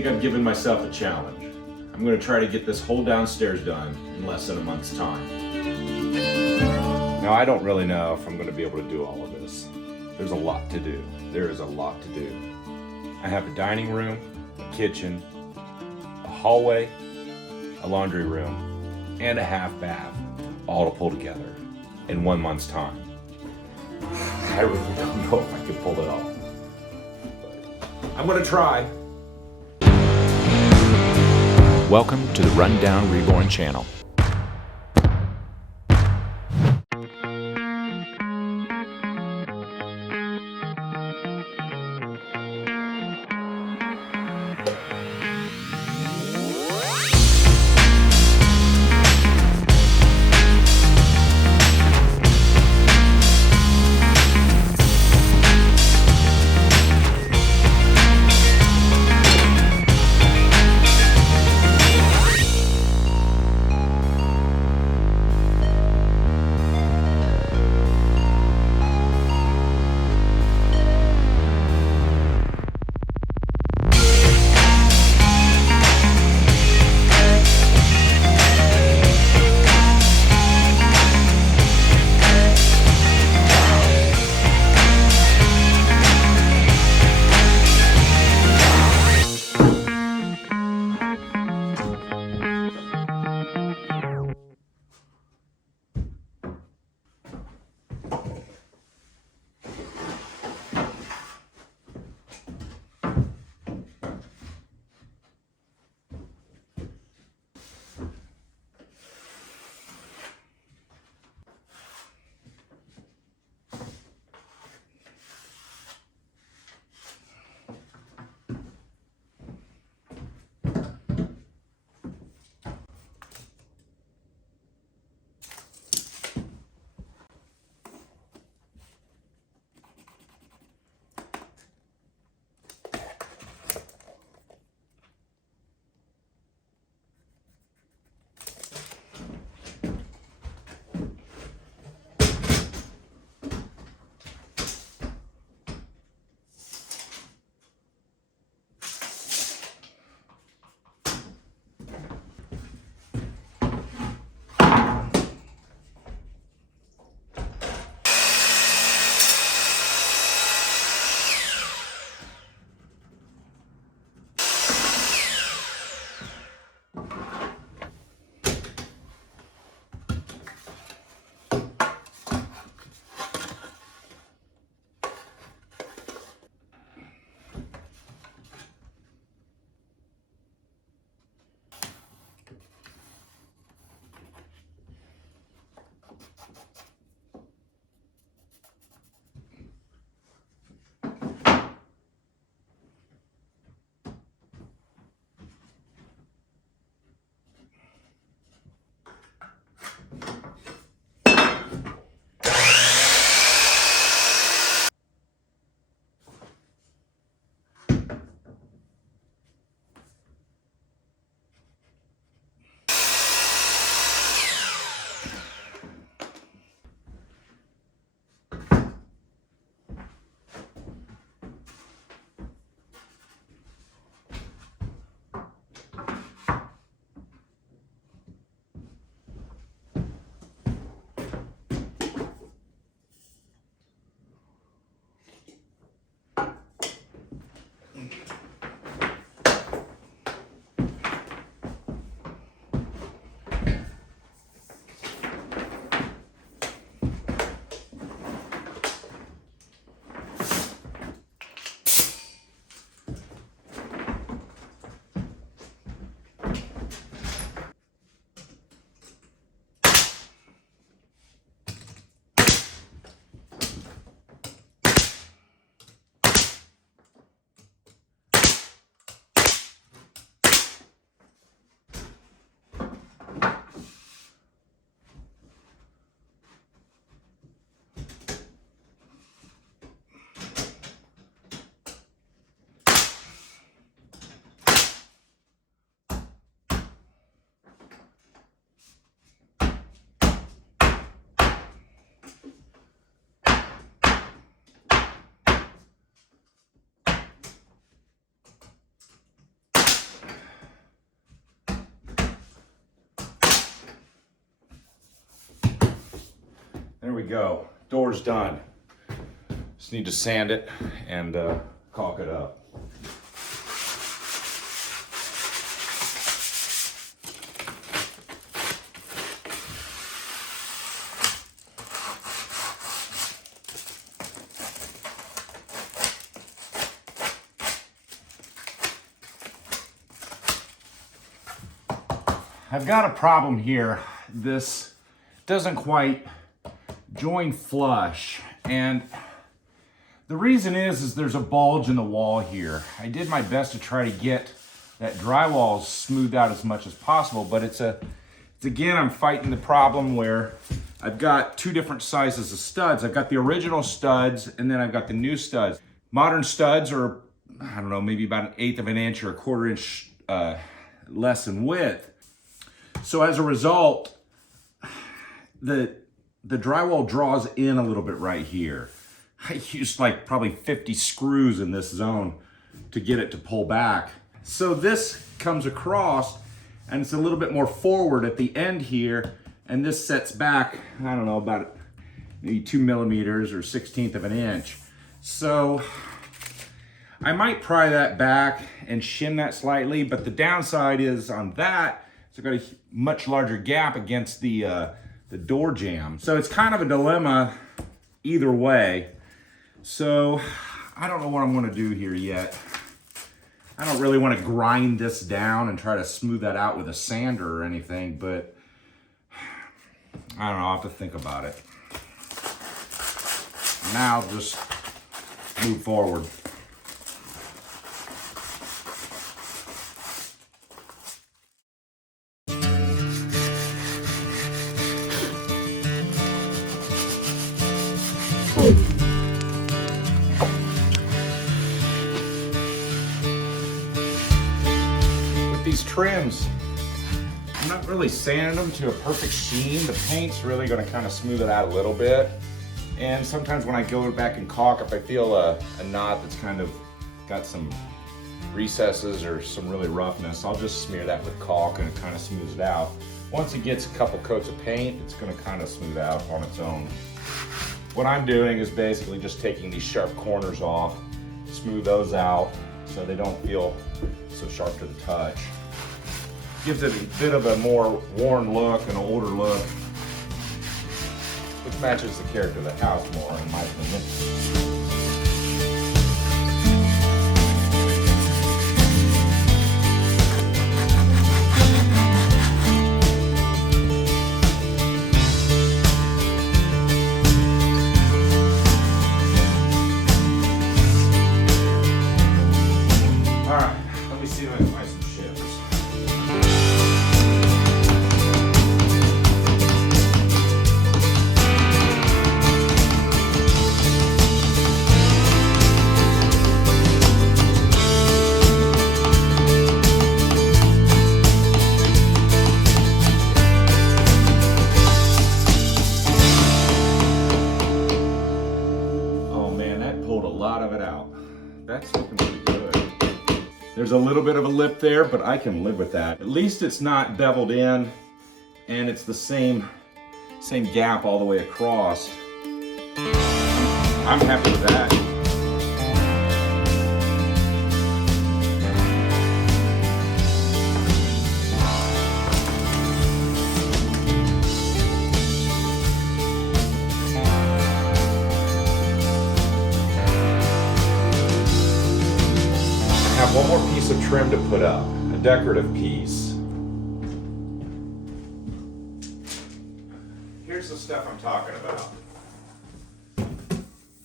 think I've given myself a challenge. I'm going to try to get this whole downstairs done in less than a month's time. Now, I don't really know if I'm going to be able to do all of this. There's a lot to do. There is a lot to do. I have a dining room, a kitchen, a hallway, a laundry room, and a half bath, all to pull together in 1 month's time. I really don't know if I can pull it off. But I'm going to try. Welcome to the Rundown Reborn channel. There we go. Door's done. Just need to sand it and caulk it up. I've got a problem here. This doesn't quite join flush, and the reason is there's a bulge in the wall here. I did my best to try to get that drywall smoothed out as much as possible, but it's again, I'm fighting the problem where I've got two different sizes of studs. I've got the original studs, and then I've got the new studs. Modern studs are, I don't know, maybe about 1/8 of an inch or 1/4 inch less in width. So as a result, the drywall draws in a little bit right here. I used like probably 50 screws in this zone to get it to pull back. So this comes across and it's a little bit more forward at the end here, and this sets back, I don't know, about maybe 2 millimeters or 1/16 of an inch. So I might pry that back and shim that slightly, but the downside is on that, it's got a much larger gap against the door jamb. So it's kind of a dilemma either way. So I don't know what I'm gonna do here yet. I don't really want to grind this down and try to smooth that out with a sander or anything, but I don't know, I'll have to think about it. Now just move forward. These trims, I'm not really sanding them to a perfect sheen. The paint's really going to kind of smooth it out a little bit. And sometimes when I go back and caulk, if I feel a knot that's kind of got some recesses or some really roughness, I'll just smear that with caulk and it kind of smooths it out. Once it gets a couple coats of paint, it's going to kind of smooth out on its own. What I'm doing is basically just taking these sharp corners off, smooth those out so they don't feel so sharp to the touch. Gives it a bit of a more worn look, an older look, which matches the character of the house more, in my opinion. All right, let me see if I can find some shims. That's looking pretty good. There's a little bit of a lip there, but I can live with that. At least it's not beveled in, and it's the same gap all the way across. I'm happy with that. I have one more piece of trim to put up, a decorative piece. Here's the stuff I'm talking about.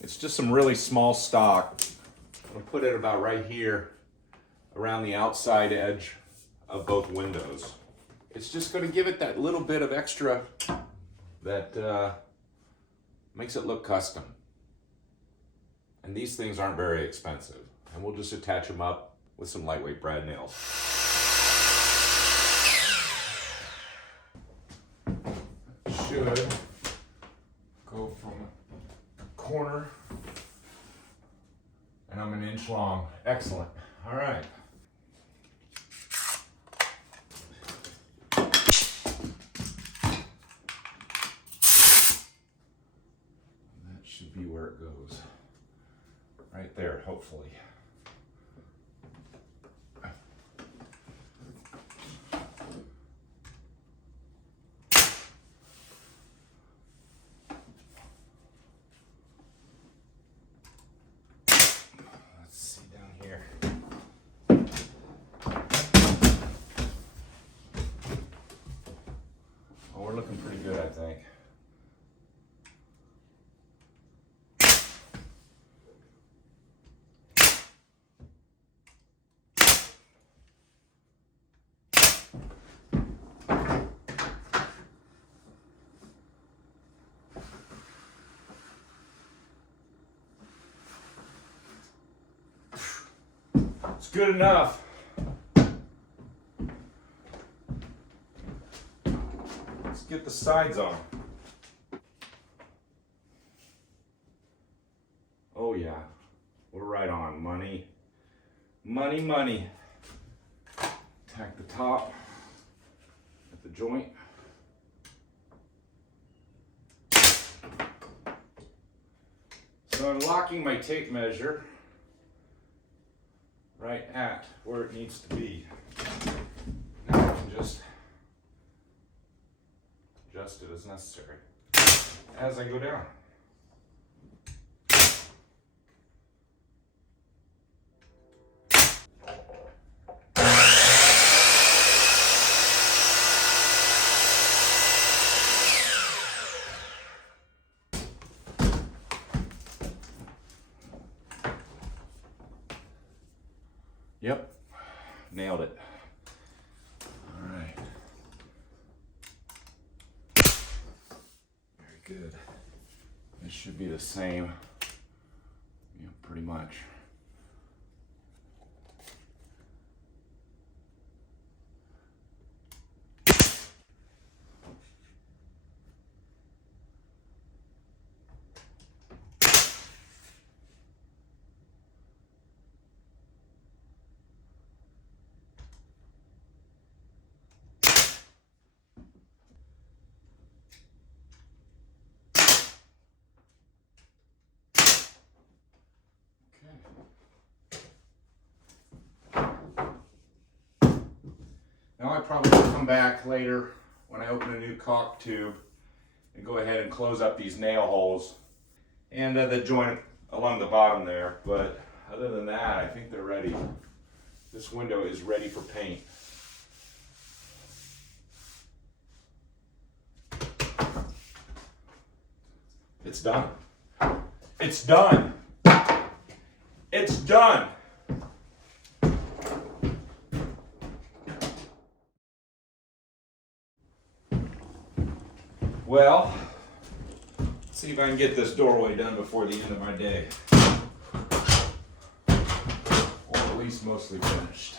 It's just some really small stock. I'll put it about right here around the outside edge of both windows. It's just going to give it that little bit of extra that makes it look custom. And these things aren't very expensive. And we'll just attach them up with some lightweight brad nails. Should go from corner, and I'm 1 inch long. Excellent. All right. hopefully. Let's see down here. Oh, we're looking pretty good, I think. It's good enough. Let's get the sides on. Oh yeah, we're right on. Money, money, money. Tack the top at the joint. So I'm locking my tape measure right at where it needs to be. Now I can just adjust it as necessary as I go down. Yep, nailed it. All right. Very good. This should be the same, yeah, pretty much. Now I probably will come back later when I open a new caulk tube and go ahead and close up these nail holes and the joint along the bottom there. But other than that, I think they're ready. This window is ready for paint. It's done. It's done. It's done. Well, let's see if I can get this doorway done before the end of my day. Or at least mostly finished.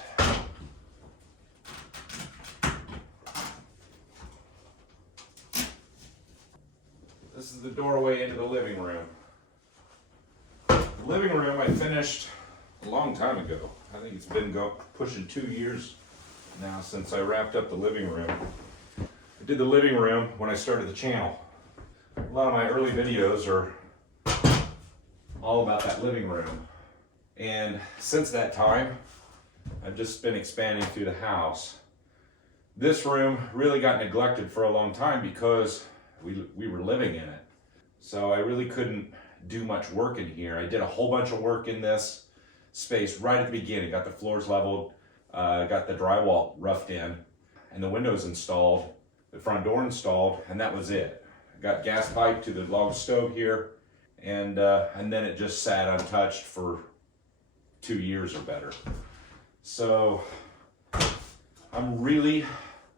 This is the doorway into the living room. The living room I finished a long time ago. I think it's been pushing 2 years now since I wrapped up the living room. I did the living room when I started the channel. A lot of my early videos are all about that living room. And since that time, I've just been expanding through the house. This room really got neglected for a long time because we were living in it. So I really couldn't do much work in here. I did a whole bunch of work in this space right at the beginning. Got the floors leveled, got the drywall roughed in, and the windows installed. The front door installed, and that was it. I got gas pipe to the log stove here, and then it just sat untouched for 2 years or better. So I'm really,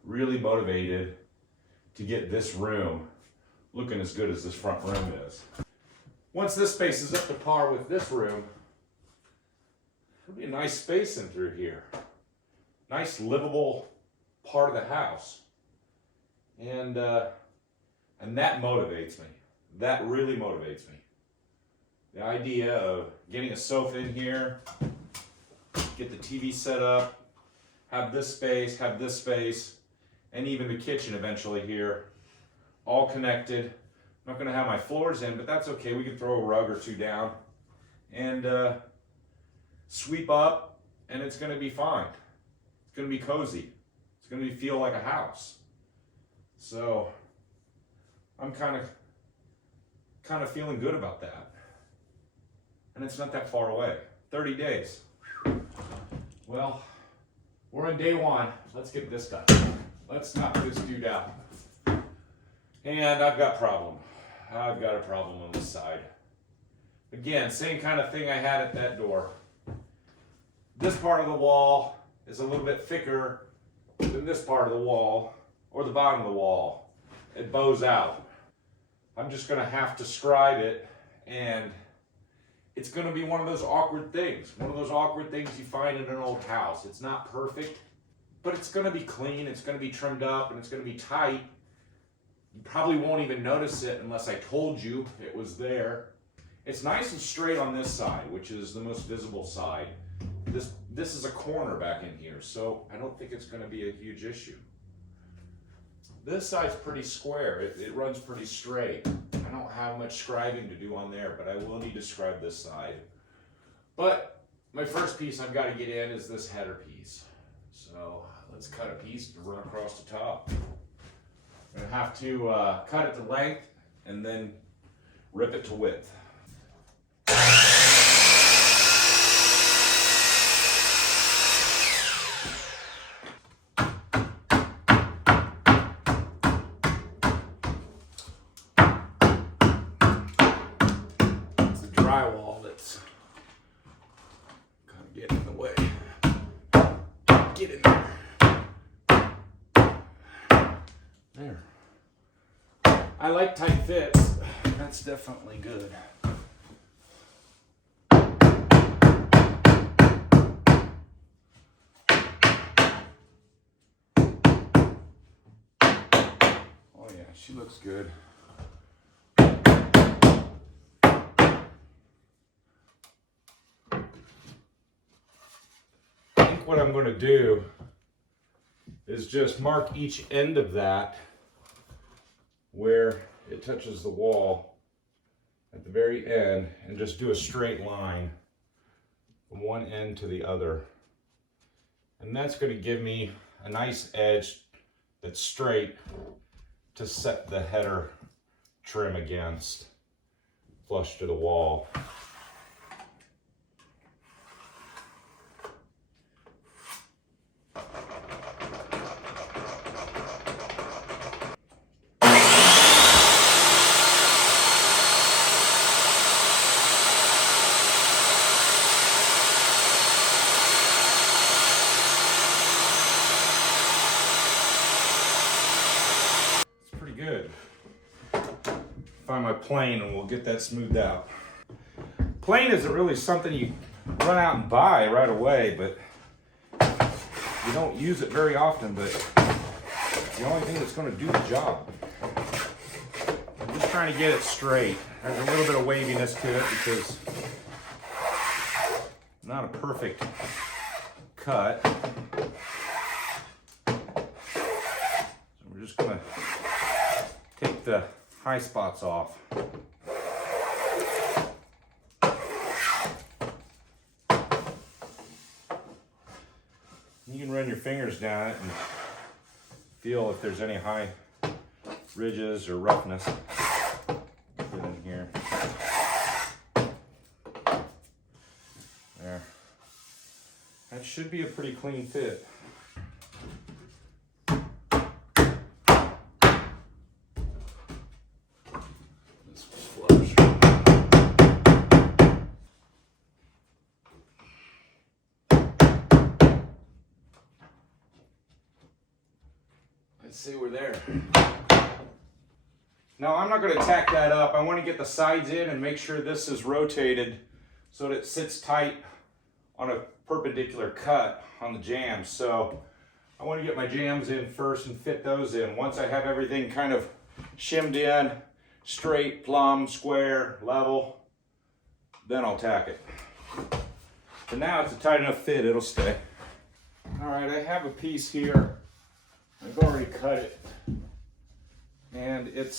really motivated to get this room looking as good as this front room is. Once this space is up to par with this room, there'll be a nice space in through here. Nice livable part of the house. And that motivates me. That really motivates me. The idea of getting a sofa in here, get the TV set up, have this space, and even the kitchen eventually here, all connected. I'm not going to have my floors in, but that's okay. We can throw a rug or two down and sweep up, and it's going to be fine. It's going to be cozy. It's going to feel like a house. So I'm kind of feeling good about that. And it's not that far away. 30 days. Well, we're on day 1. Let's get this done. Let's knock this dude out. And I've got a problem. I've got a problem on this side. Again, same kind of thing I had at that door. This part of the wall is a little bit thicker than this part of the wall, or the bottom of the wall. It bows out. I'm just going to have to scribe it, and it's going to be one of those awkward things. One of those awkward things you find in an old house. It's not perfect, but it's going to be clean, it's going to be trimmed up, and it's going to be tight. You probably won't even notice it unless I told you it was there. It's nice and straight on this side, which is the most visible side. This is a corner back in here, so I don't think it's going to be a huge issue. This side's pretty square. It runs pretty straight. I don't have much scribing to do on there, but I will need to scribe this side. But my first piece I've got to get in is this header piece. So let's cut a piece to run across the top. I'm going to have to cut it to length and then rip it to width. Drywall that's kind of getting in the way. Get in there. There. I like tight fits. That's definitely good. Oh yeah, she looks good. What I'm going to do is just mark each end of that where it touches the wall at the very end and just do a straight line from one end to the other. And that's going to give me a nice edge that's straight to set the header trim against, flush to the wall. Good. Find my plane and we'll get that smoothed out. Plane isn't really something you run out and buy right away, but you don't use it very often, but it's the only thing that's going to do the job. I'm just trying to get it straight. There's a little bit of waviness to it because it's not a perfect cut. So we're just going to take the high spots off. You can run your fingers down it and feel if there's any high ridges or roughness. Get in here. There. That should be a pretty clean fit. See, we're there. Now I'm not going to tack that up. I want to get the sides in and make sure this is rotated so that it sits tight on a perpendicular cut on the jambs. So I want to get my jambs in first and fit those in. Once I have everything kind of shimmed in, straight, plumb, square, level, then I'll tack it. But now it's a tight enough fit, it'll stay. All right, I have a piece here. I've already cut it, and it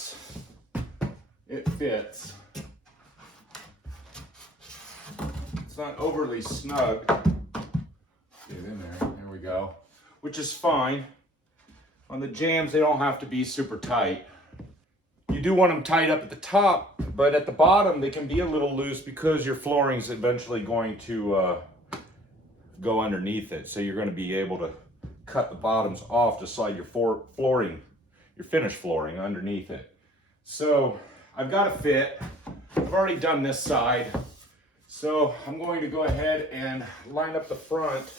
fits. It's It's not overly snug. Get it in there. There we go. Which is fine. On the jambs, they don't have to be super tight. You do want them tight up at the top, but at the bottom, they can be a little loose because your flooring is eventually going to go underneath it. So you're going to be able to cut the bottoms off to slide your flooring, your finished flooring underneath it. So I've got a fit. I've already done this side. So I'm going to go ahead and line up the front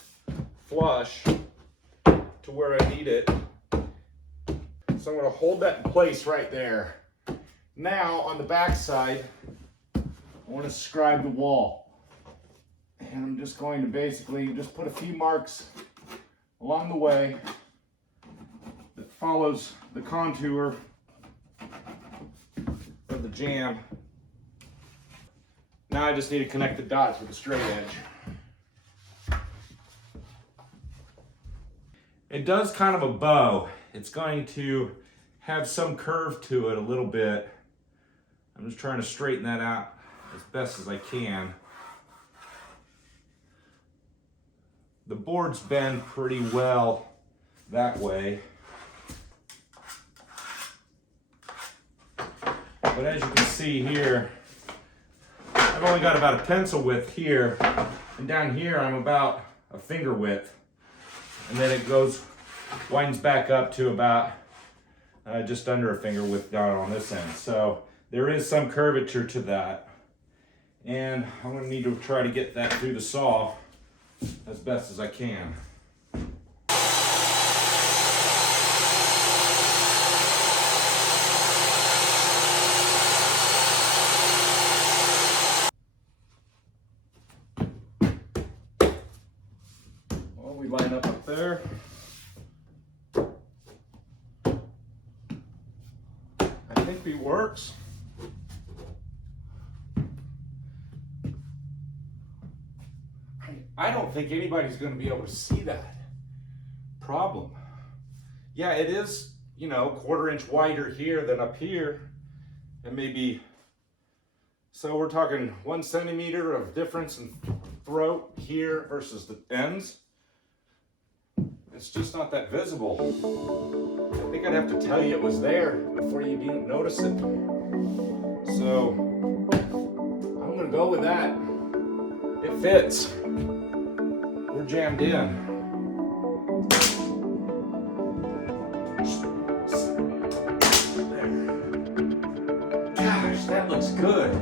flush to where I need it. So I'm going to hold that in place right there. Now on the back side, I want to scribe the wall. And I'm just going to basically just put a few marks along the way that follows the contour of the jamb. Now I just need to connect the dots with a straight edge. It does kind of a bow. It's going to have some curve to it a little bit. I'm just trying to straighten that out as best as I can. The boards bend pretty well that way. But as you can see here, I've only got about a pencil width here, and down here I'm about a finger width. And then it winds back up to about just under a finger width down on this end. So there is some curvature to that. And I'm going to need to try to get that through the saw as best as I can. Well, we line up there. I think it works. I don't think anybody's going to be able to see that problem. Yeah, it is, you know, 1/4 inch wider here than up here, and maybe, so we're talking 1 centimeter of difference in throat here versus the ends. It's just not that visible. I think I'd have to tell you it was there before you even notice it. So I'm gonna go with that. It fits. We're jammed in. There. Gosh, that looks good.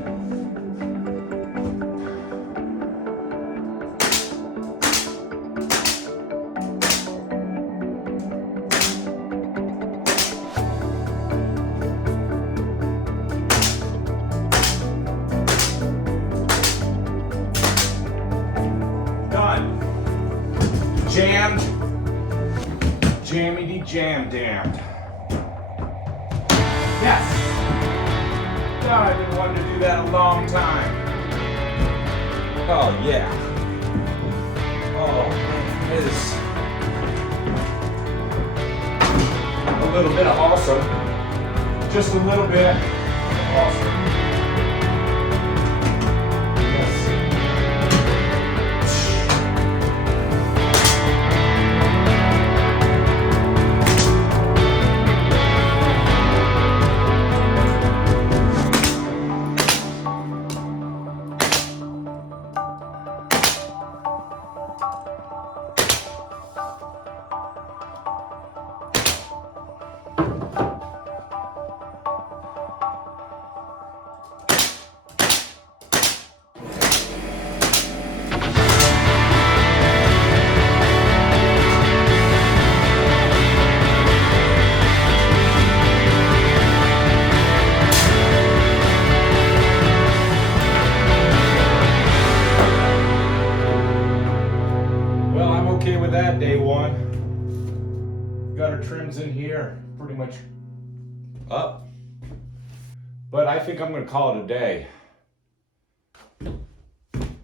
Jammed, jammity jam damned. Yes! God, I've been wanting to do that a long time. Oh yeah. Oh, it is a little bit of awesome. Just a little bit of awesome. That day one. Got our trims in here pretty much up. But I think I'm going to call it a day.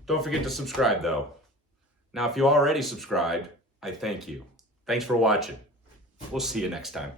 Don't forget to subscribe though. Now if you already subscribed, I thank you. Thanks for watching. We'll see you next time.